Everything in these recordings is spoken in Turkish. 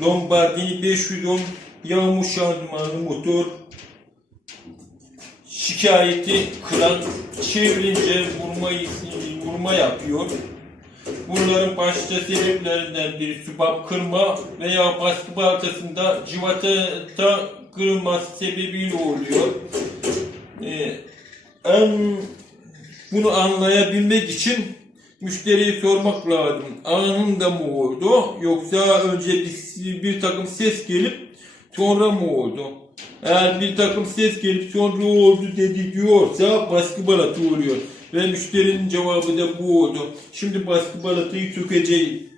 Lombardini 510 yağmur şanzımanlı motor şikayeti kıran çevirince vurma, vurma yapıyor. Bunların başta sebeplerinden biri sübap kırma veya baskı baltasında civata kırılması sebebiyle oluyor. Ee, en bunu anlayabilmek için müşteriye sormak lazım. Anında mı oldu yoksa önce bir, bir takım ses gelip sonra mı oldu? Eğer bir takım ses gelip sonra oldu dedi diyorsa baskı balatı oluyor. Ve müşterinin cevabı da bu oldu. Şimdi baskı balatıyı sökeceğim.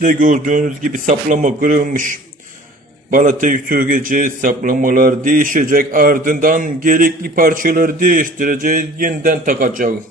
İşte gördüğünüz gibi saplama kırılmış. Balatayı sökeceğiz, saplamalar değişecek. Ardından gerekli parçaları değiştireceğiz, yeniden takacağız.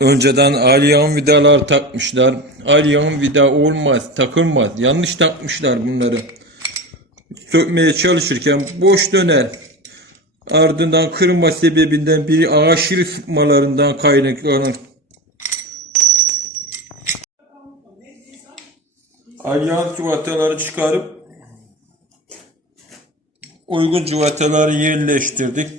Önceden alyan vidalar takmışlar. Alyan vida olmaz, takılmaz. Yanlış takmışlar bunları. Sökmeye çalışırken boş döner. Ardından kırma sebebinden biri aşırı sıkmalarından kaynaklanır. Alyan cıvataları çıkarıp uygun cıvataları yerleştirdik.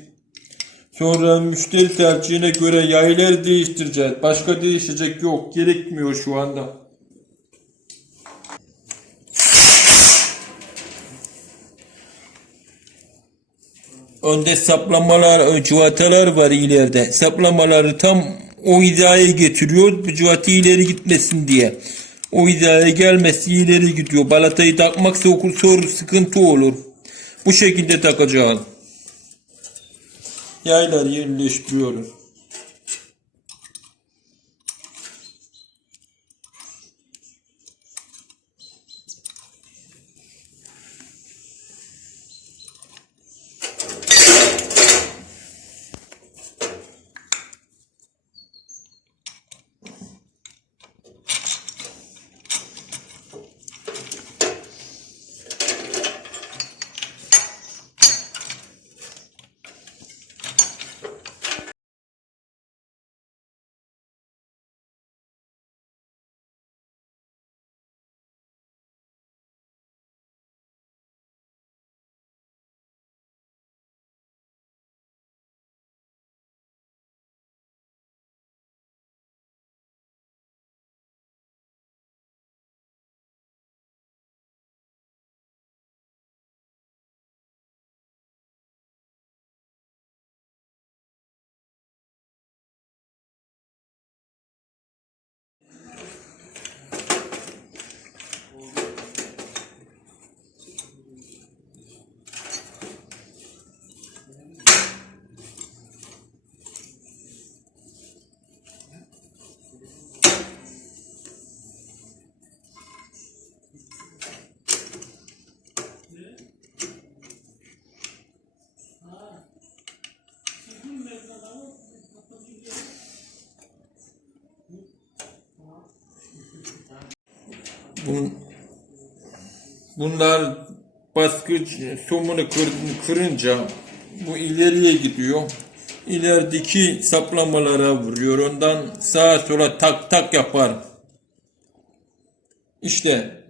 Sonra müşteri tercihine göre yayları değiştireceğiz. Başka değişecek yok. Gerekmiyor şu anda. Önde saplamalar, cıvatalar var ileride. Saplamaları tam o hizaya getiriyor. Bu cıvatı ileri gitmesin diye. O hizaya gelmesi ileri gidiyor. Balatayı takmaksa okul soru sıkıntı olur. Bu şekilde takacağız. Yaylar yerleştiriyoruz. Bunlar baskı somunu kır, kırınca bu ileriye gidiyor. İlerideki saplamalara vuruyor. Ondan sağa sola tak tak yapar. İşte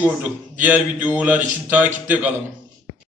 Olduk. Diğer videolar için takipte kalın.